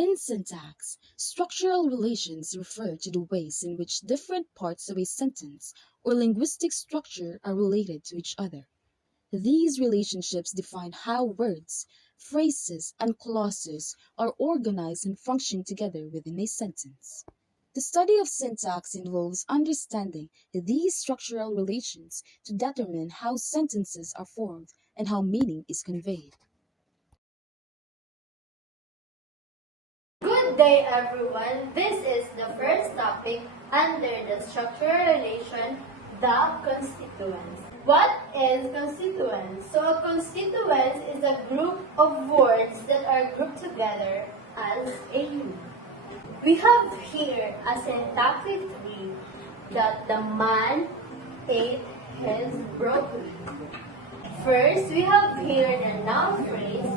In syntax, structural relations refer to the ways in which different parts of a sentence or linguistic structure are related to each other. These relationships define how words, phrases, and clauses are organized and function together within a sentence. The study of syntax involves understanding these structural relations to determine how sentences are formed and how meaning is conveyed. Good day, everyone. This is the first topic under the structural relation, the constituents. What is constituents? So a constituent is a group of words that are grouped together as a unit. We have here a syntactic tree that the man ate his broccoli. First, we have here the noun phrase,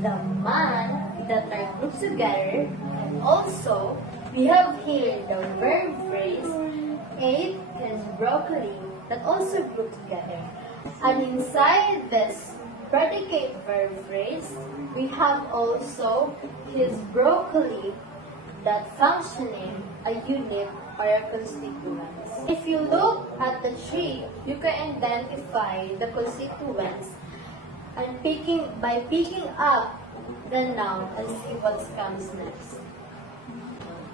the man, that are grouped together, and also we have here the verb phrase, ate his broccoli, that also grouped together. And inside this predicate verb phrase, we have also his broccoli, that functioning a unit or a constituent. If you look at the tree, you can identify the constituents and by picking up the noun and see what comes next.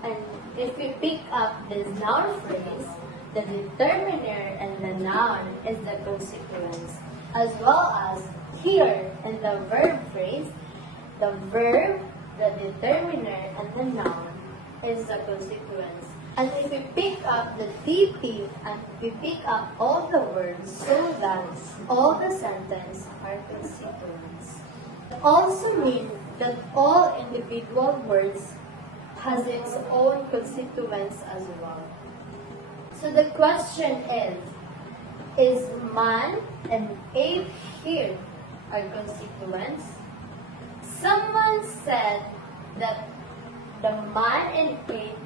And if we pick up this noun phrase, the determiner and the noun is the constituents, as well as here in the verb phrase, the verb, the determiner, and the noun is the constituents. And if we pick up the TP and we pick up all the words so that all the sentence are constituents. It also means that all individual words has its own constituents as well. So the question is man and ape here are constituents? Someone said that the man and ape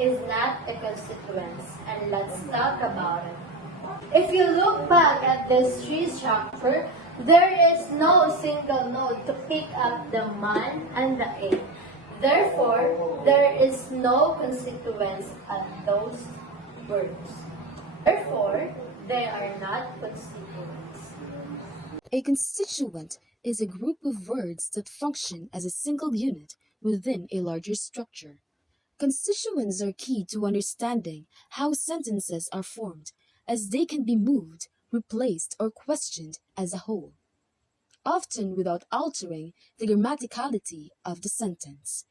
is not a constituent, and let's talk about it. If you look back at this tree structure, there is no single node to pick up the man and the ape. Therefore, there is no constituents at those words. Therefore, they are not constituents. A constituent is a group of words that function as a single unit within a larger structure. Constituents are key to understanding how sentences are formed, as they can be moved, replaced, or questioned as a whole, often without altering the grammaticality of the sentence.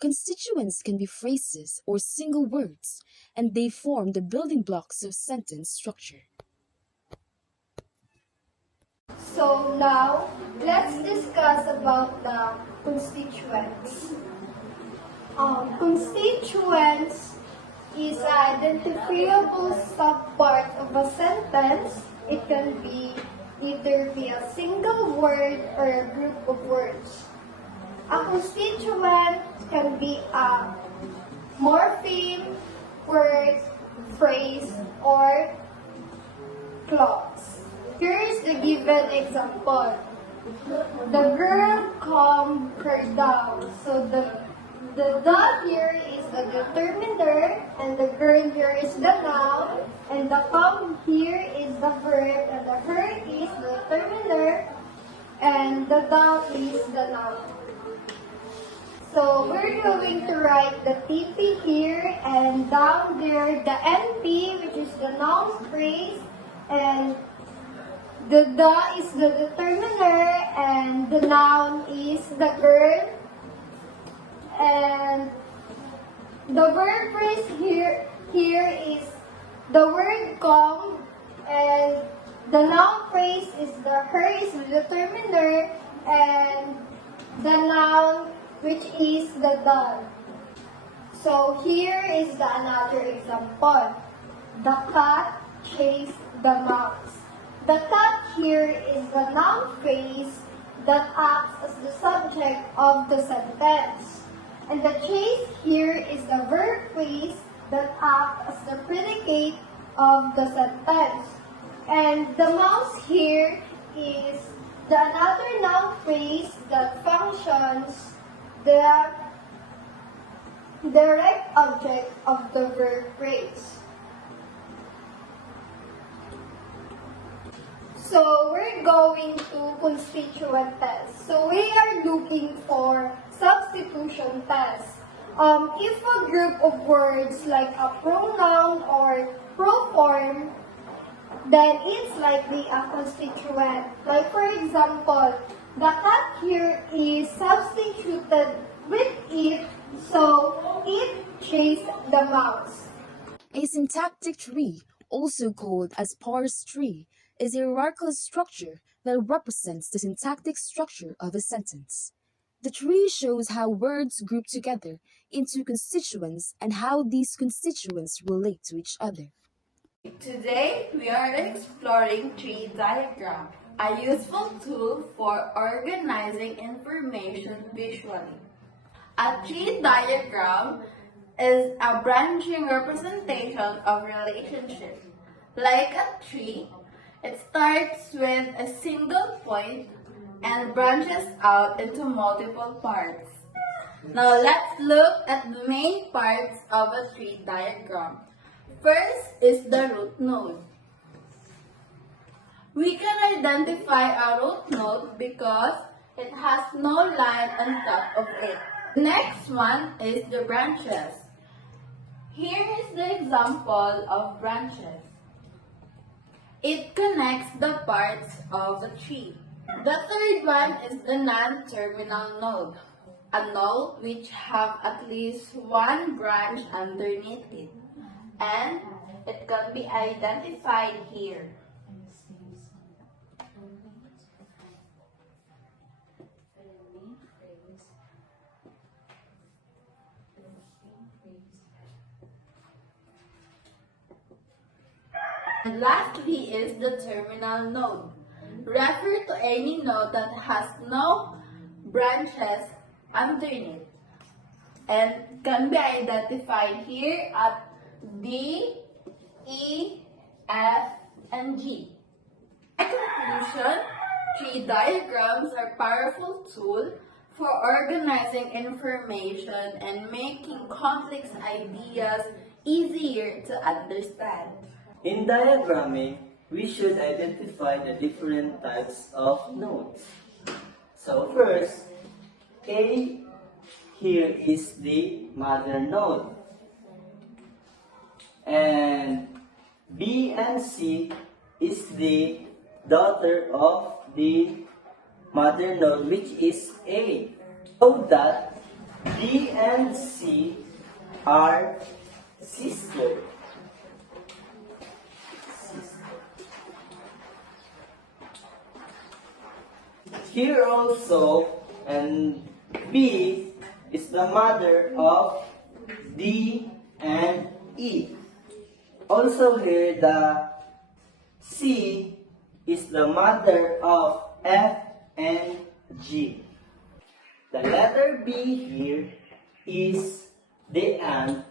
Constituents can be phrases or single words, and they form the building blocks of sentence structure. So now, let's discuss about the constituents. Constituents is an identifiable subpart of a sentence. It can be either be a single word or a group of words. A constituent can be a morpheme, word, phrase, or clause. Here is the given example. The girl calmed her down. So the here is the determiner, and the girl here is the noun, and the calm here is the verb, and the her is the determiner, and the down is the noun. So we're going to write the TP here, and down there the NP, which is the noun phrase, and the da is the determiner, and the noun is the girl, and the verb phrase here is the word come, and the noun phrase is the her is the determiner, and the noun which is the done. So here is another example. The cat chased the mouse. The cat here is the noun phrase that acts as the subject of the sentence. And the chase here is the verb phrase that acts as the predicate of the sentence. And the mouse here is the another noun phrase that functions the direct object of the verb phrase. So we're going to constituent test. So we are looking for substitution test. If a group of words like a pronoun or proform, then it's likely a constituent. Like for example, the cat here is substituted with it, so it chased the mouse. A syntactic tree, also called as parse tree, is a hierarchical structure that represents the syntactic structure of a sentence. The tree shows how words group together into constituents and how these constituents relate to each other. Today, we are exploring tree diagram, a useful tool for organizing information visually. A tree diagram is a branching representation of relationship. Like a tree, it starts with a single point and branches out into multiple parts. Now let's look at the main parts of a tree diagram. First is the root node. We can identify a root node because it has no line on top of it. The next one is the branches. Here is the example of branches. It connects the parts of the tree. The third one is the non-terminal node, a node which have at least one branch underneath it, and it can be identified here. And lastly is the terminal node. Refer to any node that has no branches underneath and can be identified here at D, E, F, and G. In conclusion, tree diagrams are a powerful tool for organizing information and making complex ideas easier to understand. In diagramming, we should identify the different types of nodes. So first, A here is the mother node. And B and C is the daughter of the mother node, which is A. So that B and C are sisters. Here also, and B is the mother of D and E. Also here, the C is the mother of F and G. The letter B here is the aunt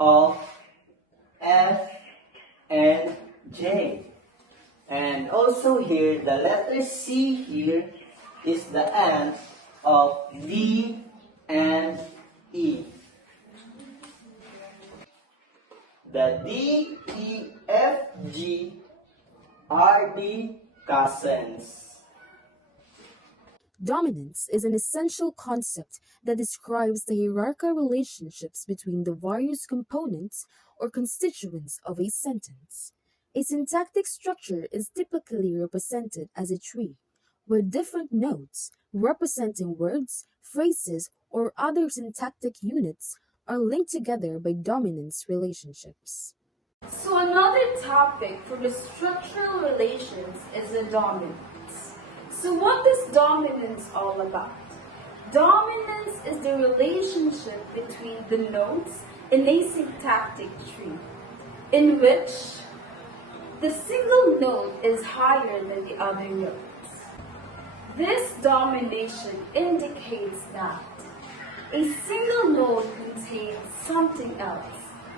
of F and J. And also here, the letter C here is the aunt of D and E. The D, E, F, G are the cousins. Dominance is an essential concept that describes the hierarchical relationships between the various components or constituents of a sentence. A syntactic structure is typically represented as a tree, where different nodes, representing words, phrases, or other syntactic units, are linked together by dominance relationships. So another topic for the structural relations is the dominance. So what is dominance all about? Dominance is the relationship between the nodes in a syntactic tree, in which the single node is higher than the other nodes. This domination indicates that a single node contains something else,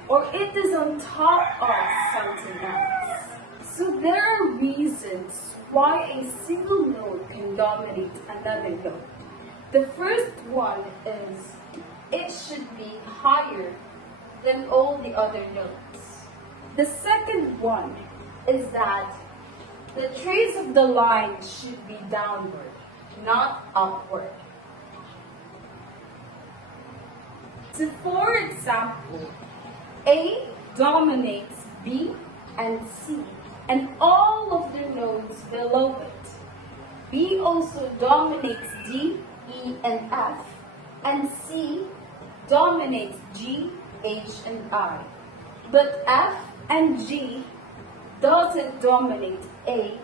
or it is on top of something else. So there are reasons why a single node can dominate another node. The first one is it should be higher than all the other notes. The second one is that the trace of the line should be downward, not upward. So for example, A dominates B and C and all of the notes below it. B also dominates D, E, and F, and C dominates G, H, and I. But F and G doesn't dominate A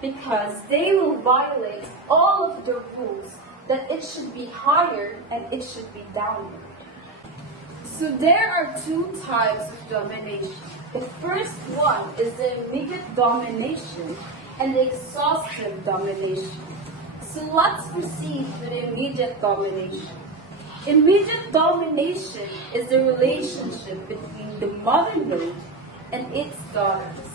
because they will violate all of the rules that it should be higher and it should be downward. So there are two types of domination. The first one is the immediate domination and the exhaustive domination. So let's proceed with the immediate domination. Immediate domination is the relationship between the mother node and its daughters.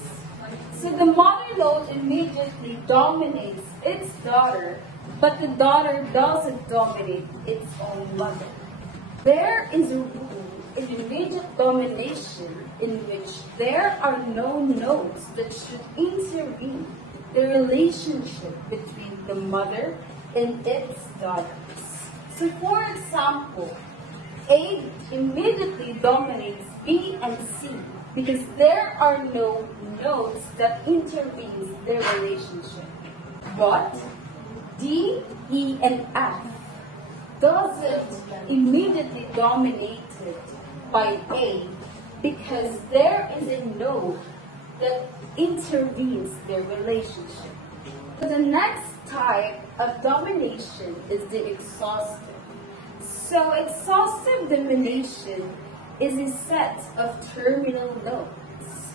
So the mother node immediately dominates its daughter, but the daughter doesn't dominate its own mother. There is a rule in immediate domination in which there are no nodes that should intervene the relationship between the mother and its daughters. So for example, A immediately dominates B and C because there are no nodes that intervenes their relationship. But D, E, and F doesn't immediately dominated by A because there is a node that intervenes their relationship. The next type of domination is the exhaustive. So exhaustive domination is a set of terminal nodes.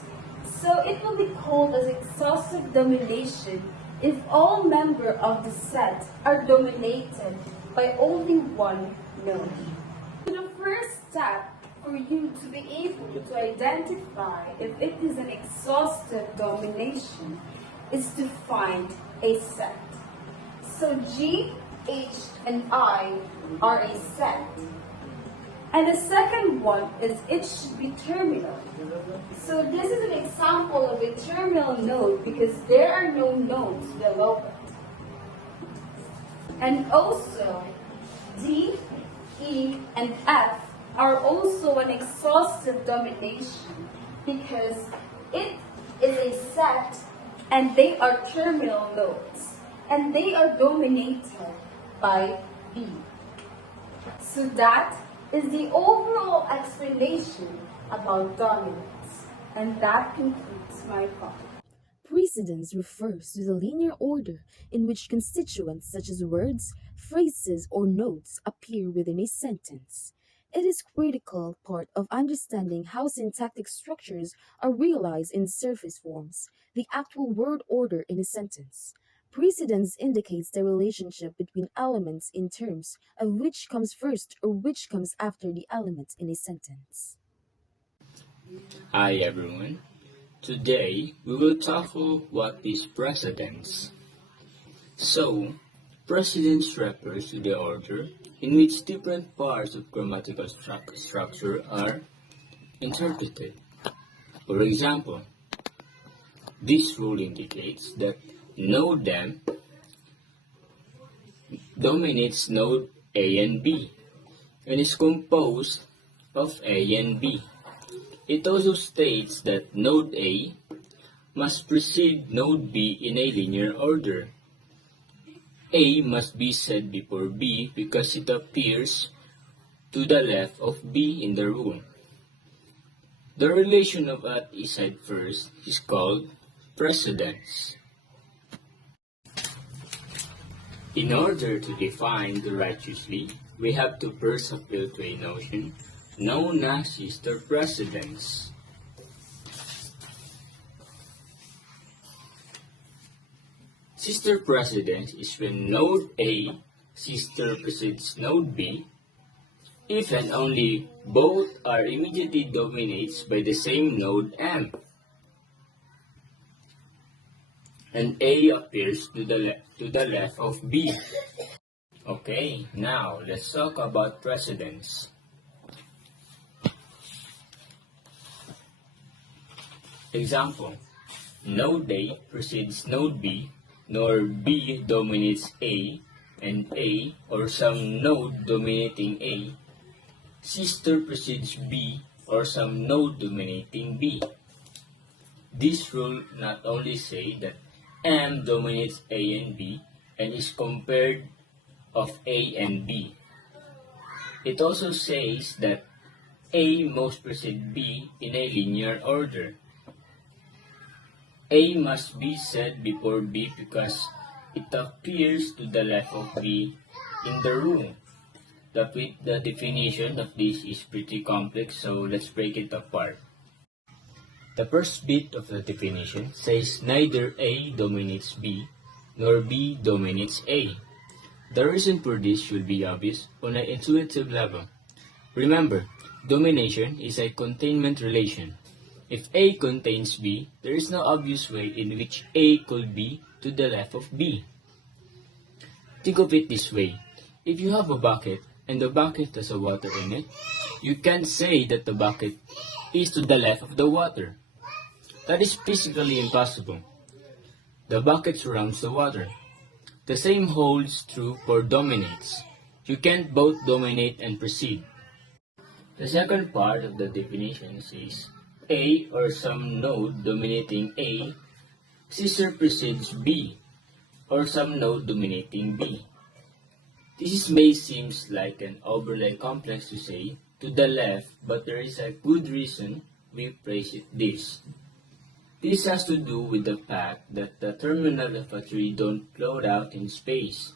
So it will be called as exhaustive domination if all members of the set are dominated by only one node. So the first step for you to be able to identify if it is an exhaustive domination is to find a set. So G, H, and I are a set. And the second one is it should be terminal. So this is an example of a terminal node because there are no nodes below it. And also, D, E, and F are also an exhaustive domination because it is a set and they are terminal nodes and they are dominated by B. So that is the overall explanation about dominance, and that concludes my part. Precedence refers to the linear order in which constituents such as words, phrases, or notes appear within a sentence. It is critical part of understanding how syntactic structures are realized in surface forms, the actual word order in a sentence. Precedence indicates the relationship between elements in terms of which comes first or which comes after the element in a sentence. Hi everyone. Today we will tackle what is precedence. So, precedence refers to the order in which different parts of grammatical structure are interpreted. For example, this rule indicates that node M dominates node A and B and is composed of A and B. It also states that node A must precede node B in a linear order. A must be said before B because it appears to the left of B in the rule. The relation of at is said first is called precedence. In order to define the righteously, we have to first appeal to a notion known as sister precedence. Sister precedence is when node A sister precedes node B if and only both are immediately dominated by the same node M, and A appears to the left of B. Okay, now let's talk about precedence. Example, node A precedes node B, nor B dominates A, and A, or some node dominating A, sister precedes B, or some node dominating B. This rule not only say that M dominates A and B and is compared of A and B. It also says that A must precede B in a linear order. A must be said before B because it appears to the left of B in the room. The definition of this is pretty complex, so let's break it apart. The first bit of the definition says neither A dominates B nor B dominates A. The reason for this should be obvious on an intuitive level. Remember, domination is a containment relation. If A contains B, there is no obvious way in which A could be to the left of B. Think of it this way. If you have a bucket and the bucket has a water in it, you can't say that the bucket is to the left of the water. That is physically impossible. The bucket surrounds the water. The same holds true for dominates. You can't both dominate and precede. The second part of the definition says A or some node dominating A, sister precedes B, or some node dominating B. This may seem like an overly complex to say to the left, but there is a good reason we phrase it this. This has to do with the fact that the terminal of a tree don't float out in space.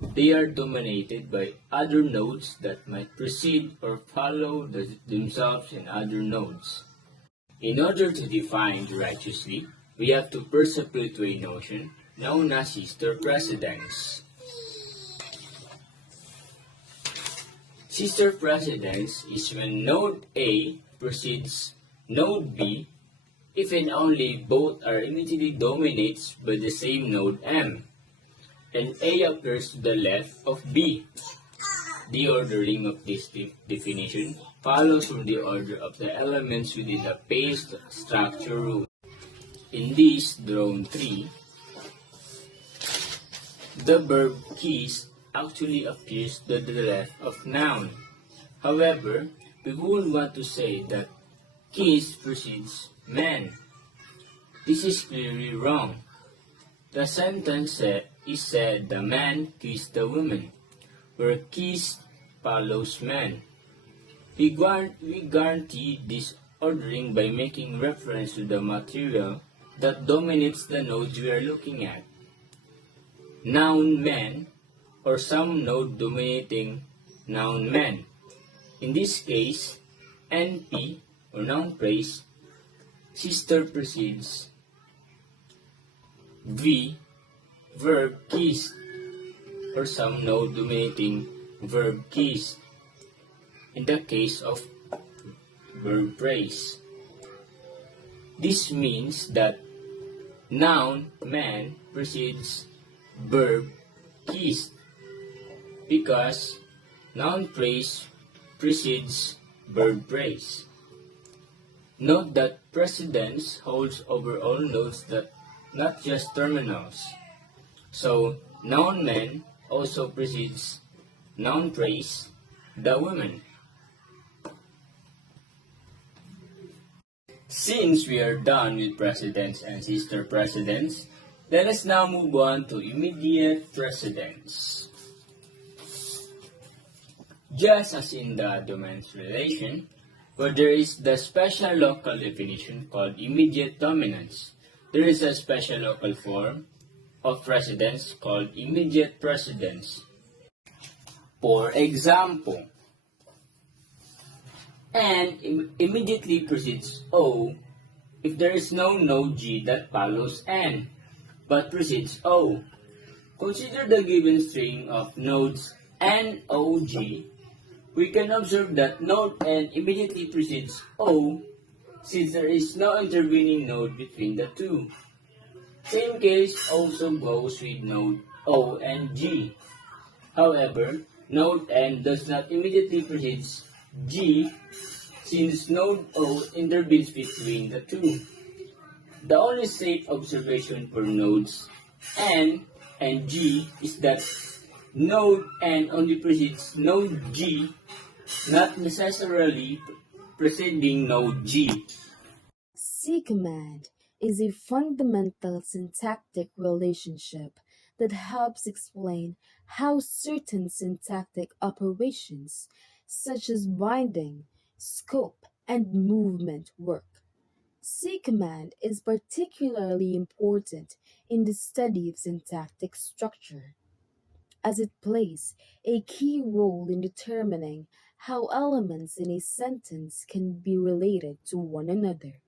They are dominated by other nodes that might precede or follow themselves in other nodes. In order to define righteously, we have to first appeal to a notion known as sister precedence. Sister precedence is when node A precedes node B if and only both are immediately dominated by the same node M, and A appears to the left of B. The ordering of this definition follows from the order of the elements within the phase structure rule. In this drawn tree, the verb kiss actually appears to the left of noun. However, we would want to say that kiss precedes man. This is clearly wrong. The sentence is said the man kissed the woman, where kiss follows man. We guarantee this ordering by making reference to the material that dominates the nodes we are looking at. Noun man, or some node dominating noun man. In this case, NP, or noun praise, sister precedes V, verb kissed, or some node dominating verb kissed, in the case of verb praise. This means that noun man precedes verb kissed, because noun praise precedes verb praise. Note that precedence holds over all nodes, that not just terminals. So noun man also precedes noun praise, the woman. Since we are done with precedence and sister precedence, let us now move on to immediate precedence. Just as in the domains relation, where there is the special local definition called immediate dominance, there is a special local form of precedence called immediate precedence. For example, N immediately precedes O if there is no node G that follows N, but precedes O. Consider the given string of nodes N, O, G. We can observe that node N immediately precedes O, since there is no intervening node between the two. Same case also goes with node O and G. However, node N does not immediately precedes G, since node O intervenes between the two. The only safe observation for nodes N and G is that node N only precedes node G, not necessarily preceding node G. C-command is a fundamental syntactic relationship that helps explain how certain syntactic operations, such as binding, scope, and movement, work. C-command is particularly important in the study of syntactic structure, as it plays a key role in determining how elements in a sentence can be related to one another,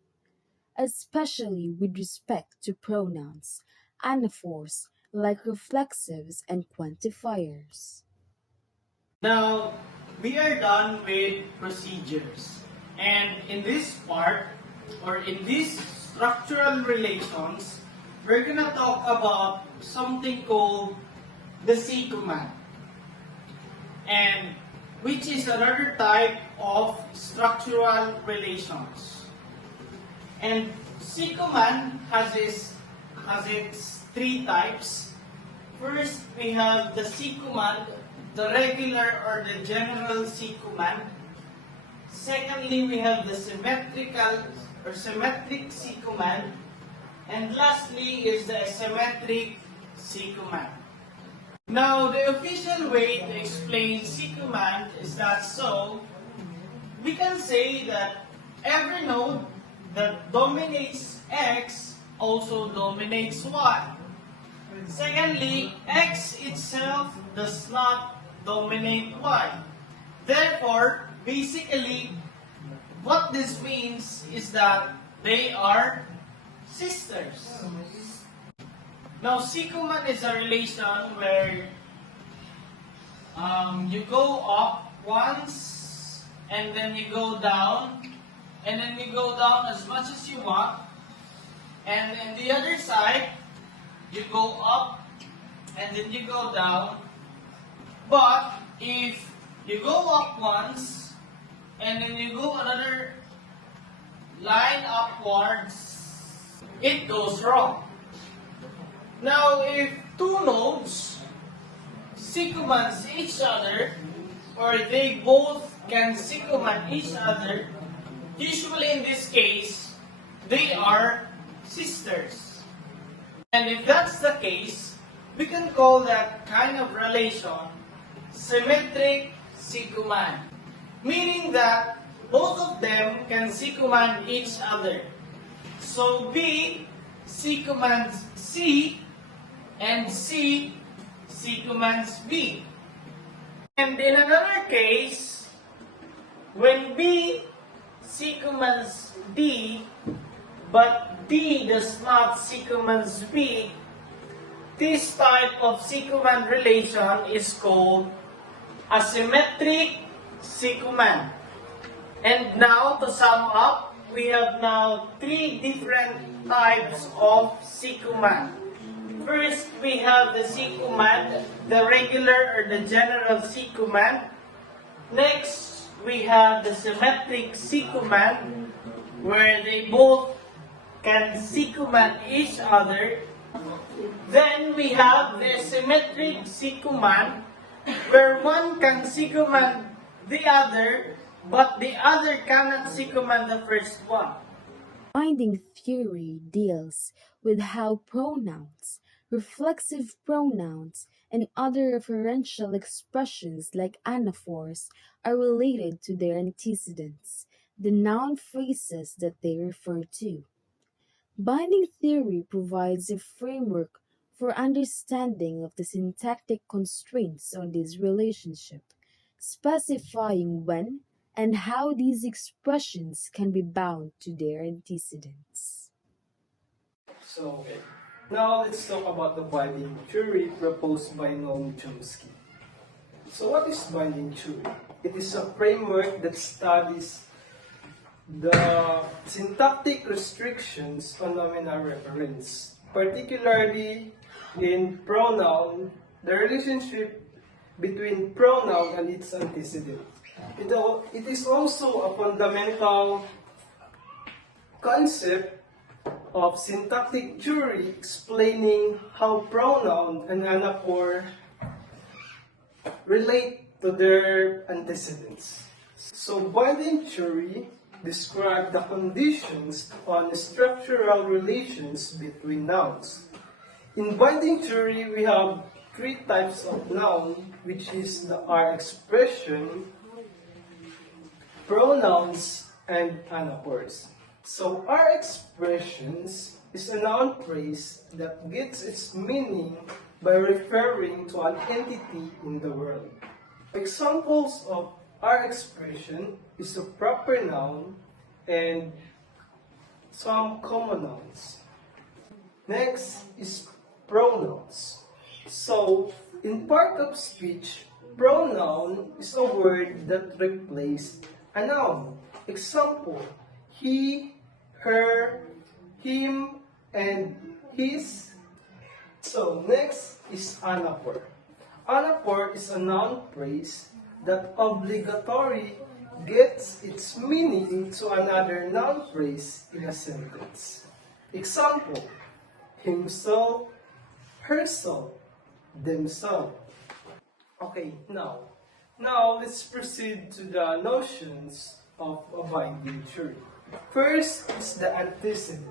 especially with respect to pronouns, anaphors like reflexives and quantifiers. Now, we are done with procedures. And in this part, or in these structural relations, we're going to talk about something called the C command. And which is another type of structural relations. And C command has its three types. First, we have the C command, the regular or the general C command. Secondly, we have the symmetrical or symmetric C command. And lastly is the asymmetric C command. Now, the official way to explain C command is that we can say that every node that dominates X also dominates Y. Secondly, X itself does not dominate Y. Therefore, basically, what this means is that they are sisters. Now, C command is a relation where you go up once, and then you go down, and then you go down as much as you want, and then the other side, you go up, and then you go down. But if you go up once, and then you go another line upwards, it goes wrong. Now, if two nodes C-commands each other, or they both can C-command each other, usually in this case, they are sisters. And if that's the case, we can call that kind of relation symmetric C-command, meaning that both of them can C-command each other. So B C-commands C, and C commands B. And in another case, when B C commands D, but D does not C commands B, this type of C command relation is called asymmetric C command. And now, to sum up, we have now three different types of C command. First, we have the C command, the regular or the general C command. Next, we have the symmetric C command, where they both can C command each other. Then we have the symmetric C command, where one can C command the other, but the other cannot C command the first one. Binding theory deals with how pronouns, reflexive pronouns, and other referential expressions like anaphors are related to their antecedents, the noun phrases that they refer to. Binding theory provides a framework for understanding of the syntactic constraints on this relationship, specifying when and how these expressions can be bound to their antecedents. So, now let's talk about the binding theory proposed by Noam Chomsky. So what is binding theory? It is a framework that studies the syntactic restrictions on nominal reference, particularly in pronoun, the relationship between pronoun and its antecedent. It is also a fundamental concept of syntactic theory explaining how pronoun and anaphor relate to their antecedents. So binding theory describes the conditions on structural relations between nouns. In binding theory, we have three types of noun, which is the R expression, pronouns, and anaphors. So R expressions is a noun phrase that gets its meaning by referring to an entity in the world. Examples of R expression is a proper noun and some common nouns. Next is pronouns. So, in part of speech, pronoun is a word that replaces a noun. Example, he, her, him, and his. So, next is anaphor. Anaphor is a noun phrase that obligatory gets its meaning to another noun phrase in a sentence. Example, himself, herself, themselves. Okay, now let's proceed to the notions of a binding theory. First is the antecedent.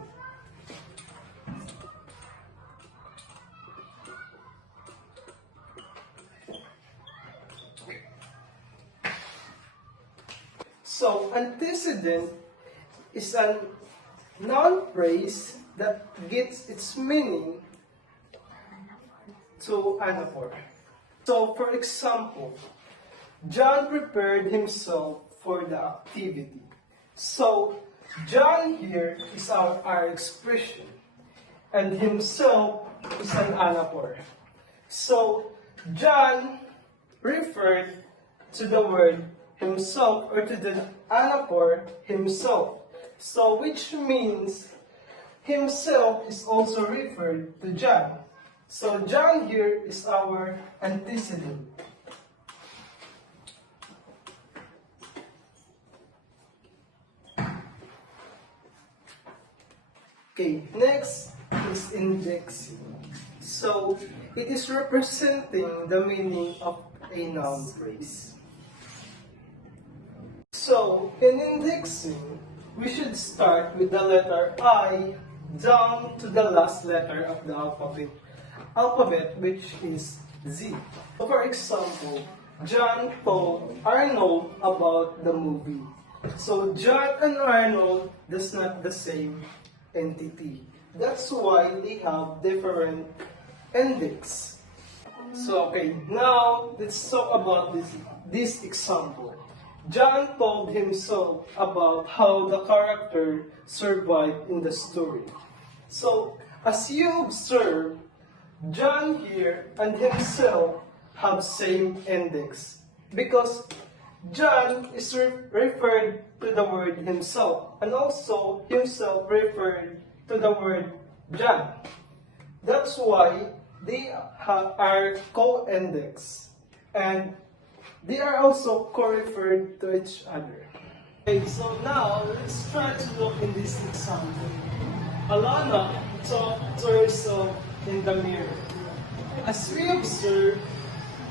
So, antecedent is a noun phrase that gets its meaning to anaphor. So, for example, John prepared himself for the activity. So, John here is our expression, and himself is an anaphor. So, John referred to the word himself or to the anaphor himself. So, which means himself is also referred to John. So, John here is our antecedent. Okay, next is indexing. So, it is representing the meaning of a noun phrase. So, in indexing, we should start with the letter I down to the last letter of the alphabet, which is Z. For example, John told Arnold about the movie. So, John and Arnold is not the same entity. That's why they have different index. So, okay, now let's talk about this example. John told himself about how the character survived in the story. So, as you observe, John here and himself have same index because John is referred to the word himself and also himself referred to the word John. That's why they are co-index and they are also co-referred to each other. Okay, so now let's try to look in this example. Alana talked to herself in the mirror. As we observe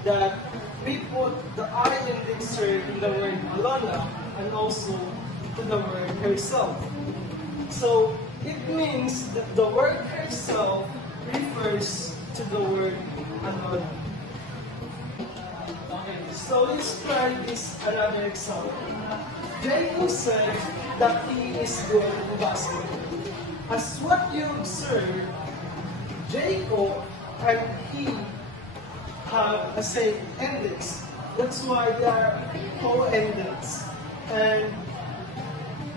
that we put the I index here in the word Alana and also to the word herself. So it means that the word herself refers to the word Alana. Okay, so let's try this another example. Jacob said that he is good in basketball. As what you observe, Jacob and he have a same index. That's why they are co-index. And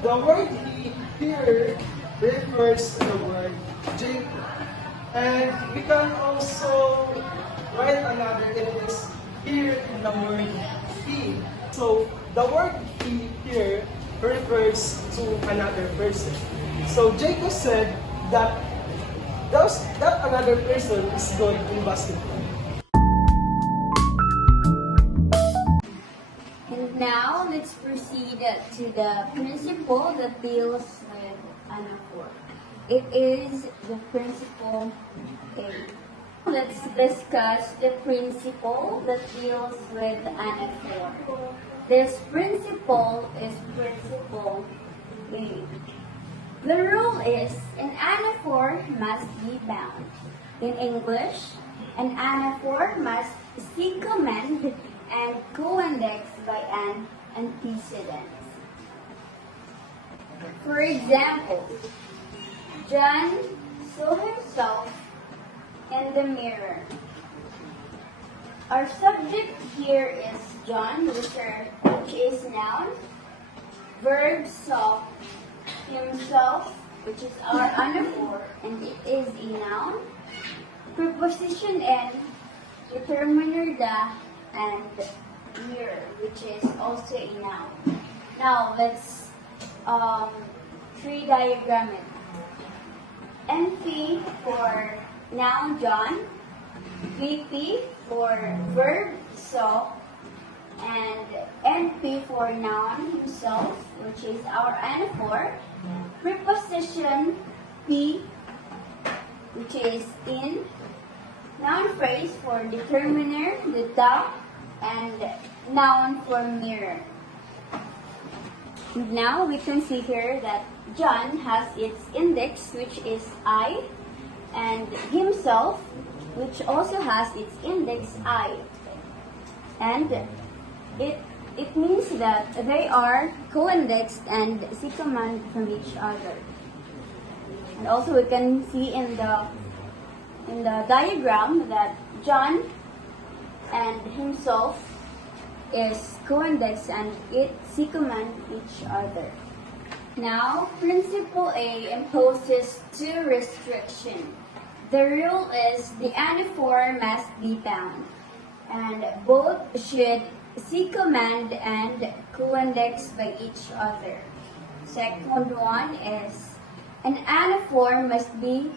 the word he here refers to the word Jacob. And we can also write another index here in the word he. So the word he here refers to another person. So Jacob said that another person is good in basketball. And now let's proceed to the principle that deals with anaphor. It is the principle A. Let's discuss the principle that deals with anaphor. This principle is principle A. The rule is an anaphor must be bound. In English, an anaphor must secomend and co-index by an antecedent. For example, John saw himself in the mirror. Our subject here is John, which is noun. Verb saw himself, which is our anaphor, and it is a noun. Preposition N, determiner the, and mirror, which is also a noun. Now let's tree diagram it. NP for noun John, VP for verb saw, and NP for noun himself, which is our anaphor. Preposition P, which is in. Noun phrase for determiner, the and noun for mirror. Now we can see here that John has its index, which is I, and himself, which also has its index I. And it means that they are co-indexed and secomand from each other. And also we can see in the diagram that John and himself is co-indexed and it secomand each other. Now, principle A imposes two restrictions. The rule is the anaphor must be bound, and both should secomand and co-index by each other. Second one is an anaphor must be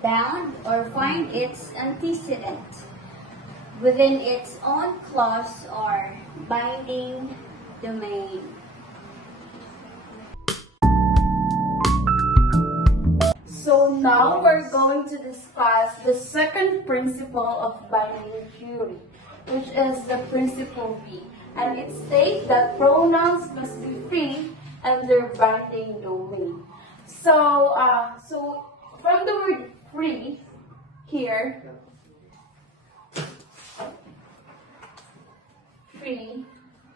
bound or find its antecedent within its own clause or binding domain. So now we're going to discuss the second principle of binding theory, which is the principle B. And it states that pronouns must be free and their binding domain. So from the word free here, free,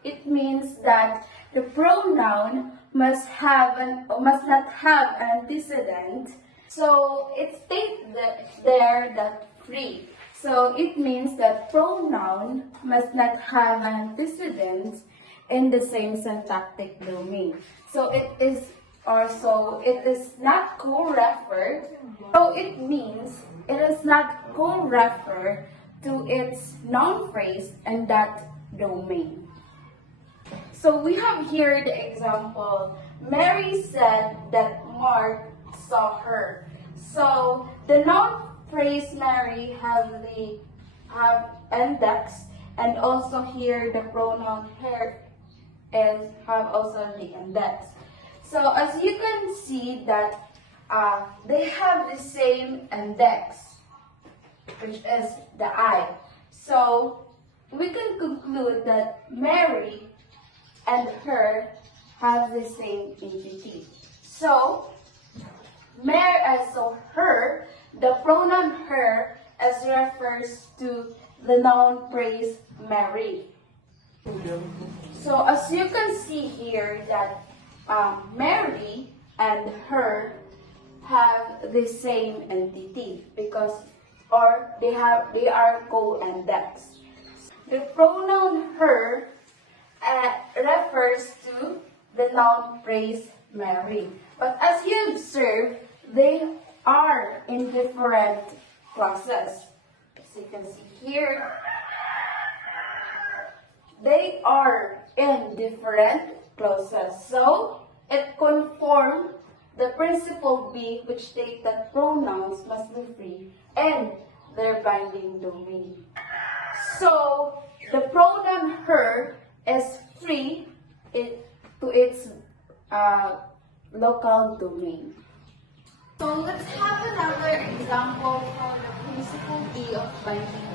it means that the pronoun must not have an antecedent. So it states there that free. So it means that pronoun must not have an antecedent in the same syntactic domain. So it is not co-referred. So it means it is not co-referred to its noun phrase in that domain. So we have here the example. Mary said that Mark saw her. So the noun phrase Mary have index, and also here the pronoun her have also the index. So as you can see that they have the same index, which is the I. So we can conclude that Mary and her have the same entity. So her, the pronoun her as refers to the noun phrase Mary. So as you can see here that Mary and her have the same entity because they are co-indexed. The pronoun her refers to the noun phrase Mary. But as you observe, they are in different clauses. As you can see here, they are in different clauses. So it conforms the principle B, which states that pronouns must be free and their binding domain. So the pronoun her is free to its local domain. So let's have another example for the principle B of binding.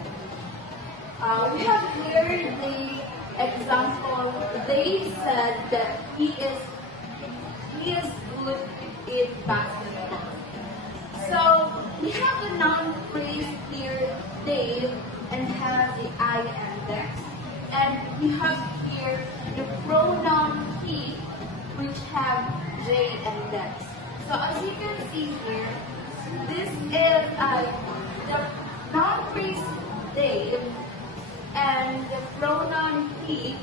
We have here the example. They said that he is good in basketball. So we have the noun phrase here, Dave, and has the I index. And we have here the pronoun he, which have J index. So as you can see here, this is the noun phrase Dave and the pronoun he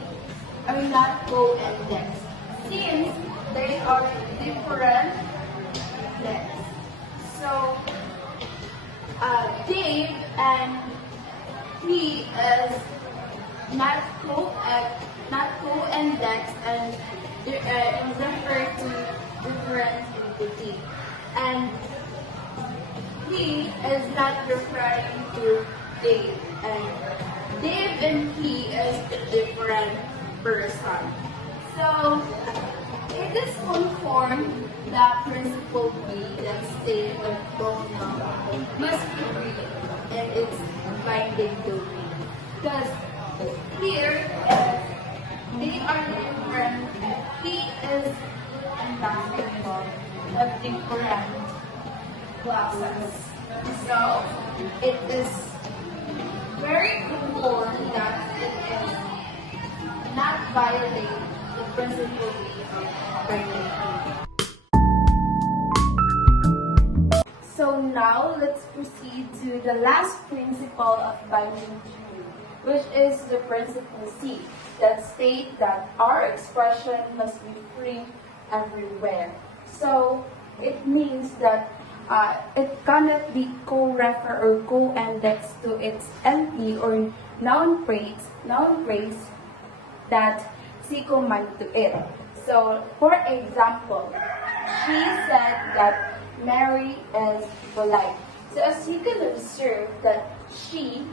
are not co-indexed since they are different index. So Dave and he is not co-indexed and refer to different entity, and he is not referring to Dave, and Dave and he is a different person. So it is conformed the principle B that states the pronoun must be free in its binding domain. Because here they are different. He is in basketball of different classes. So it is very important that it is not violate the principle B of binding. So now let's proceed to the last principle of binding theory, which is the principle C, that states that our expression must be free everywhere. So it means that it cannot be co-refer or co-index to its NP or noun phrase that C command to it. So for example, she said that Mary is polite. So as you can observe that she,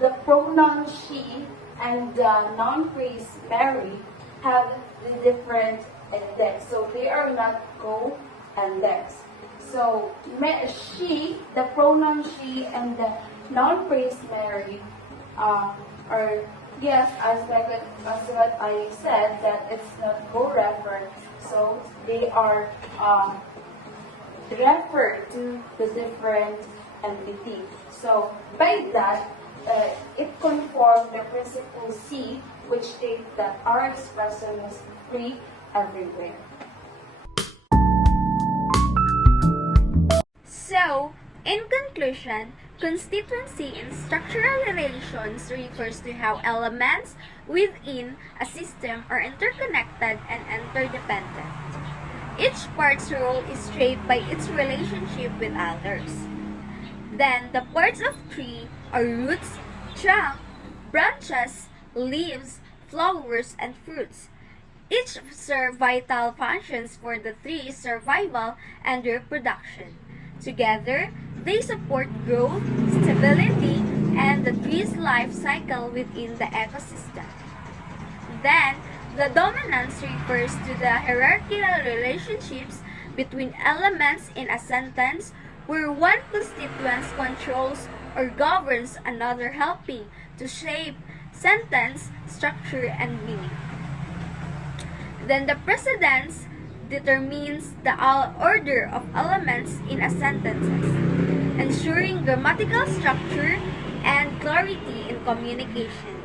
the pronoun she, and the noun phrase Mary have the different index. So they are not co-index. So she, the pronoun she, and the noun phrase Mary are, yes, as what I said, that it's not co-refer. So they are refer to the different entity. So by that, it conforms the principle C, which states that our expression is free everywhere. So, in conclusion, constituency in structural relations refers to how elements within a system are interconnected and interdependent. Each part's role is shaped by its relationship with others. Then, the parts of tree are roots, trunk, branches, leaves, flowers, and fruits. Each serve vital functions for the tree's survival and reproduction. Together, they support growth, stability, and the tree's life cycle within the ecosystem. Then, the dominance refers to the hierarchical relationships between elements in a sentence where one constituent controls or governs another, helping to shape sentence structure and meaning. Then the precedence determines the order of elements in a sentence, ensuring grammatical structure and clarity in communication.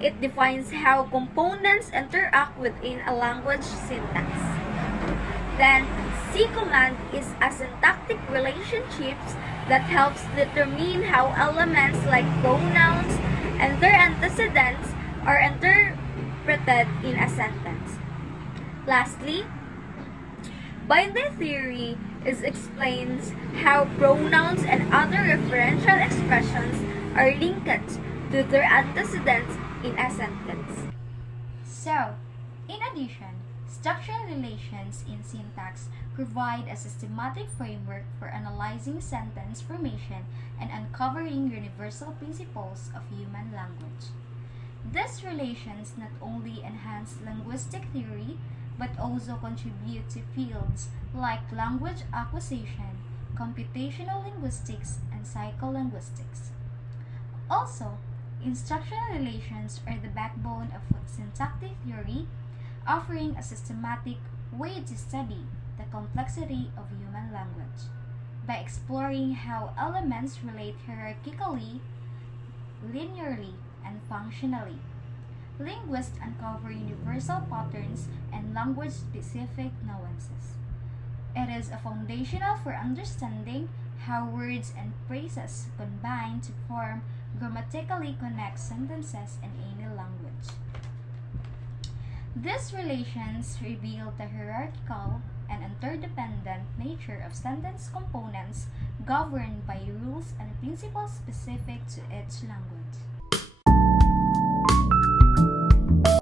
It defines how components interact within a language syntax. Then, C command is a syntactic relationships that helps determine how elements like pronouns and their antecedents are interpreted in a sentence. Lastly, binding theory explains how pronouns and other referential expressions are linked to their antecedents in a sentence. So, in addition, structural relations in syntax provide a systematic framework for analyzing sentence formation and uncovering universal principles of human language. These relations not only enhance linguistic theory, but also contribute to fields like language acquisition, computational linguistics, and psycholinguistics. Also, instructional relations are the backbone of syntactic theory, offering a systematic way to study the complexity of human language. By exploring how elements relate hierarchically, linearly, and functionally, linguists uncover universal patterns and language-specific nuances. It is a foundational for understanding how words and phrases combine to form grammatically connect sentences in any language. These relations reveal the hierarchical and interdependent nature of sentence components governed by rules and principles specific to each language.